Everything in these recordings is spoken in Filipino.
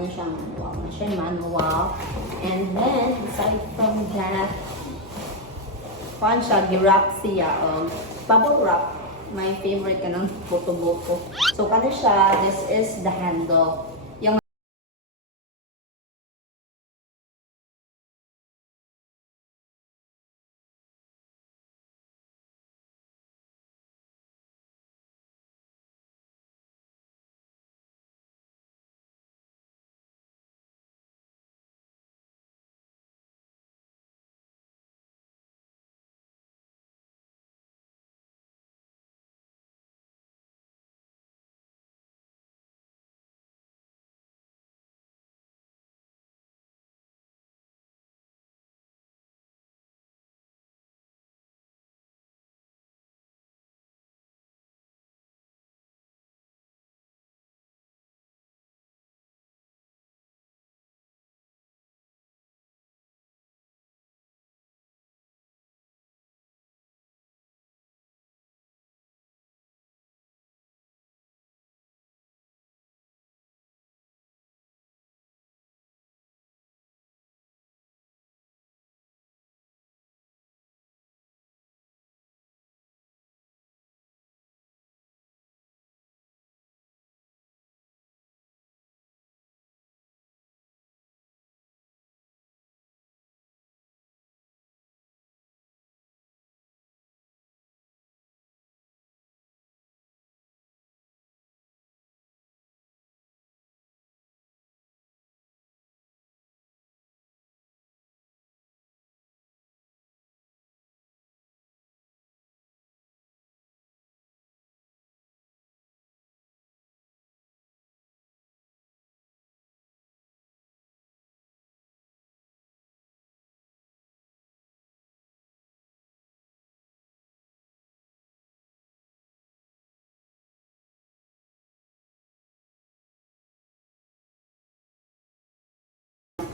Ano siyang manual. Ano siyang manual. And then, aside from that, paano siya, gi-wrap siya. Bubble wrap. My favorite ka ng boto-boto. So, paano siya, this is the handle. Yung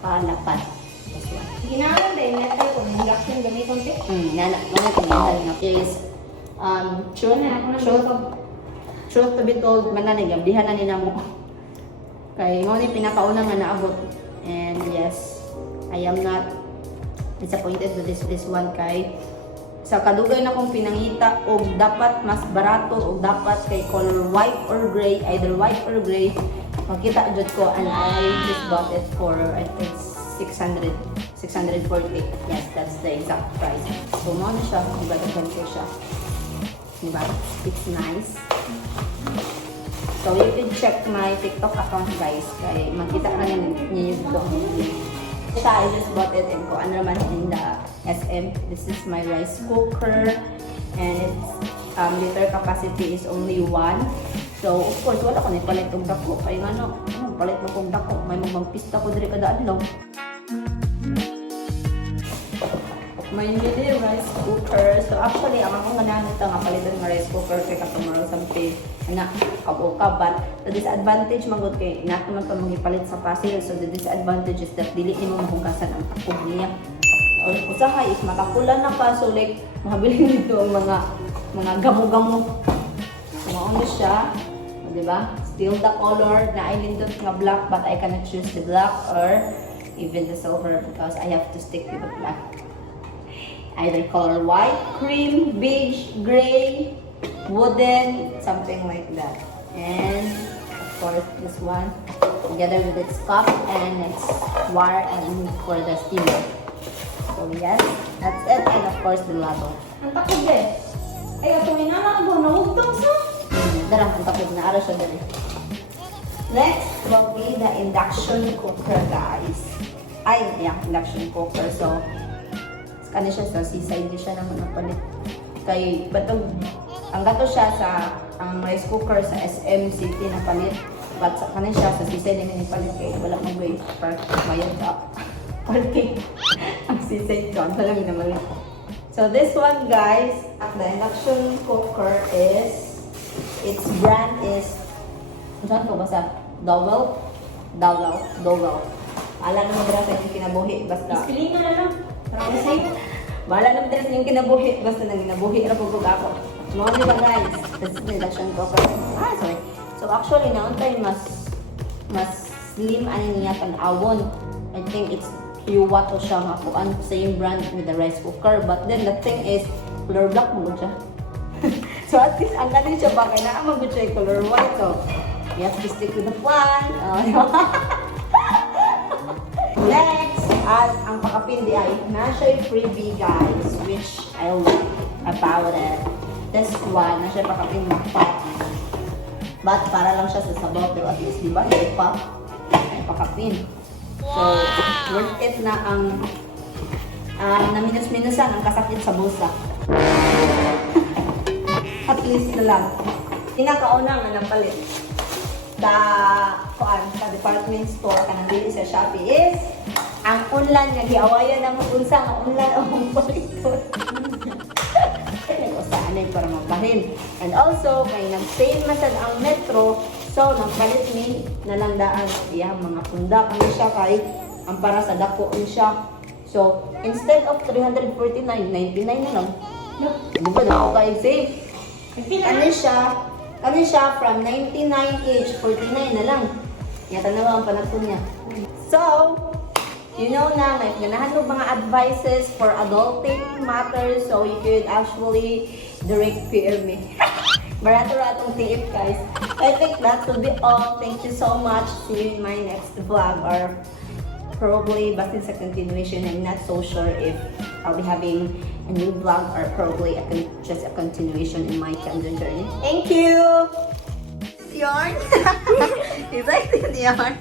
palapat. Ginawa din na tayo kung induction gamiton te. Nana, mga tingnan nga is truth to be told, mananig, abdihan na nila mo. Kay mo ni pinakauna nga naabot. And yes, I am not disappointed with this one kay sa kadugay na kong pinangita o dapat mas barato o dapat kay color white or gray, either white or gray. Makita jud ko and I just bought it for I think 640. Yes, that's the exact price. So mo na siya, diba daghan ko siya. Diba? It's nice. So you can check my TikTok account guys. Kaya makita na niyo doon. So I just bought it and kung ano naman in the SM. This is my rice cooker and its liter capacity is only 1. So of course wala ko ni palit og dako kay ngano, palit mo kog dako may magpista ko diri kada adlaw. May mini rice cooker. So actually ang akong ganahan nito nga palitan nga rice cooker kay katumaro something na kabuka but the disadvantage magud kay nato man to magipalit sa pasil. So the disadvantage is that dili nimo mahugasan ang takog niya. Usahay is matakulan na pa so like mahabilin dito ang mga gamo-gamo. Mauna siya, di ba? Still the color na I nindot nga black but I cannot choose the black or even the silver because I have to stick to the black. Either color white, cream, beige, gray, wooden, something like that. And of course this one together with its cup and its wire and for the steamer. So yes, that's it and of course the lado. Ang takot din. Ay, ato may naman ang naugtong sa. Darang ang tapos na araw siya dali. Next will be the induction cooker, guys. Ay, yeah, induction cooker. So, kani siya sa seaside, di siya naman napalit. Kay, batog, ang gato siya sa, ang rice cooker sa SM City napalit. But sa kani siya sa seaside, hindi napalit kay wala mong way park, mayad ka. Parking. Ang seaside ko, ang lang naman. So, this one, guys, the induction cooker is, its brand is, saan ko basta? Dowell. Ala naman dira sa inyong kinabuhi, basta. Ispilingan na lang. Para sa'yo. Bahala naman dira sa inyong kinabuhi, basta nang kinabuhi na po ako. Mga di ba guys? This is the induction cooker. Sorry. So actually, naon tayo mas slim ani niya tan-awon. I think it's Yuwa to siya nga kuan, same brand with the rice cooker. But then the thing is, color black mo siya. So at least ang galing siya ba kay naa man siya color white to. You have to stick to the plan. Next, at ang pakapindi ay na siya freebie guys, which I like about it. This one, na siya pakapindi pot. But para lang siya sa sabaw, pero at least di ba, hindi pa ay pakapin. So, worth it na ang naminus-minusan ang kasakit sa busa. At least na lang. Pinakauna nga napalit sa department store kanang dili sa Shopee is ang unlan nga giawayan na mo unsa nga unlan ang paliton. Kaya usahan ay para magbahin. And also, kay nag-sale masad ang Metro, so nagpalit mi na lang daan iyang mga pundak ano siya kay ang para sa dako ni siya. So, instead of 349, 99 na lang. Di ba na kayo save? Ano siya from 99 each, 49 na lang. Yata na ang panagpun niya. So, you know na, may ganahan mo mga advices for adulting matters, so you could actually direct PM me. Barato-ratong tip, guys. I think that will be all. Thank you so much. See you in my next vlog, or probably back in sa continuation. I'm not so sure if I'll be having a new vlog or probably just a continuation in my Canada journey. Thank you! Yarn? You like the yarn?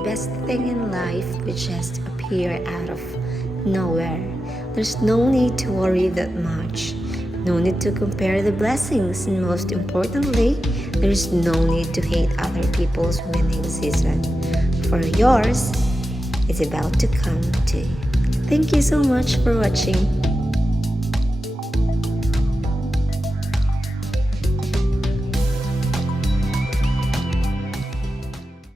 The best thing in life will just appear out of nowhere. There's no need to worry that much. No need to compare the blessings, and most importantly, there's no need to hate other people's winning season. For yours is about to come too. Thank you so much for watching.